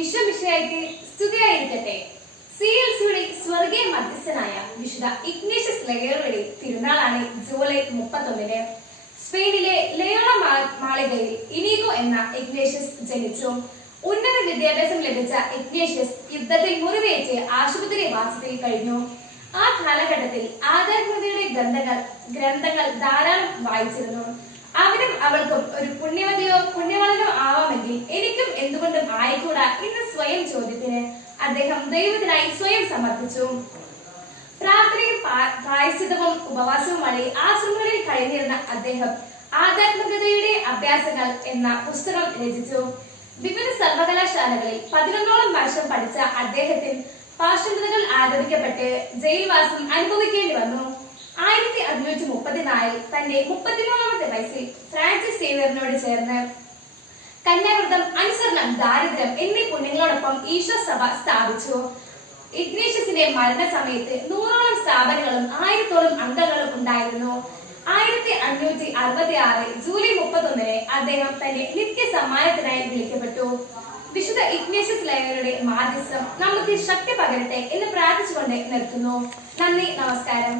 ഈശ്വമിഷയായിട്ട് സ്തുതിയായിരിക്കട്ടെ. C L സിയുടെ സ്വർഗീയ മധ്യസ്ഥനായ വിശുദ്ധ ഇഗ്നേഷ്യസ് ലയോളയുടെ തിരുനാളാണ് ജൂലൈ മുപ്പത്തൊന്നിന്. സ്പെയിനിലെ ലയോള മാളികയിൽ ഇനീഗോ എന്ന ഇഗ്നേഷ്യസ് ജനിച്ചു. ഉന്നത വിദ്യാഭ്യാസം ലഭിച്ച ഇഗ്നേഷ്യസ് യുദ്ധത്തിൽ മുറിവേറ്റ് ആശുപത്രി വാസത്തിൽ കഴിഞ്ഞു. ആ കാലഘട്ടത്തിൽ ആധ്യാത്മികതയുടെ ഗ്രന്ഥങ്ങൾ ഗ്രന്ഥങ്ങൾ ധാരാളം വായിച്ചിരുന്നു. അവനും അവൾക്കും ഒരു എനിക്കും എന്തുകൊണ്ടും വായിക്കൂടാ എന്ന സ്വയം ചോദ്യത്തിന് അദ്ദേഹം ദൈവത്തിനായി സ്വയം സമർപ്പിച്ചു. പ്രാർത്ഥനയും പ്രായശ്ചിതവും ഉപവാസവും വഴി ആശ്രമങ്ങളിൽ കഴിഞ്ഞിരുന്ന അദ്ദേഹം ആധ്യാത്മികതയുടെ അഭ്യാസങ്ങൾ എന്ന പുസ്തകം രചിച്ചു. വിവിധ സർവകലാശാലകളിൽ പതിനൊന്നോളം വർഷം പഠിച്ച അദ്ദേഹത്തിൽ പാർശ്വതകൾ ആരോപിക്കപ്പെട്ട് ജയിൽവാസം അനുഭവിക്കേണ്ടി വന്നു. ആയിരത്തി അഞ്ഞൂറ്റി മുപ്പത്തിനാലിൽ തന്റെ മുപ്പത്തിമൂന്നാമത്തെ വയസ്സിൽ ഫ്രാൻസിസ് സേവിയറിനോട് ചേർന്ന് പുണ്യങ്ങളോടൊപ്പം ഈശോ സഭ സ്ഥാപിച്ചു. ഇഗ്നീഷ്യസിന്റെ മരണസമയത്ത് നൂറോളം സ്ഥാപനങ്ങളും ആയിരത്തോളം അംഗങ്ങളും ഉണ്ടായിരുന്നു. ആയിരത്തി അഞ്ഞൂറ്റി അറുപത്തി ആറ് ജൂലൈ മുപ്പത്തൊന്നിന് അദ്ദേഹം തന്റെ നിത്യ സമ്മാനത്തിനായി വിളിക്കപ്പെട്ടു. വിശുദ്ധ ഇഗ്നേഷ്യസ് ലയറുടെ മാധ്യസ്ഥം നമുക്ക് ശക്തി പകരട്ടെ എന്ന് പ്രാർത്ഥിച്ചുകൊണ്ട് നിർത്തുന്നു. നന്ദി നമസ്കാരം.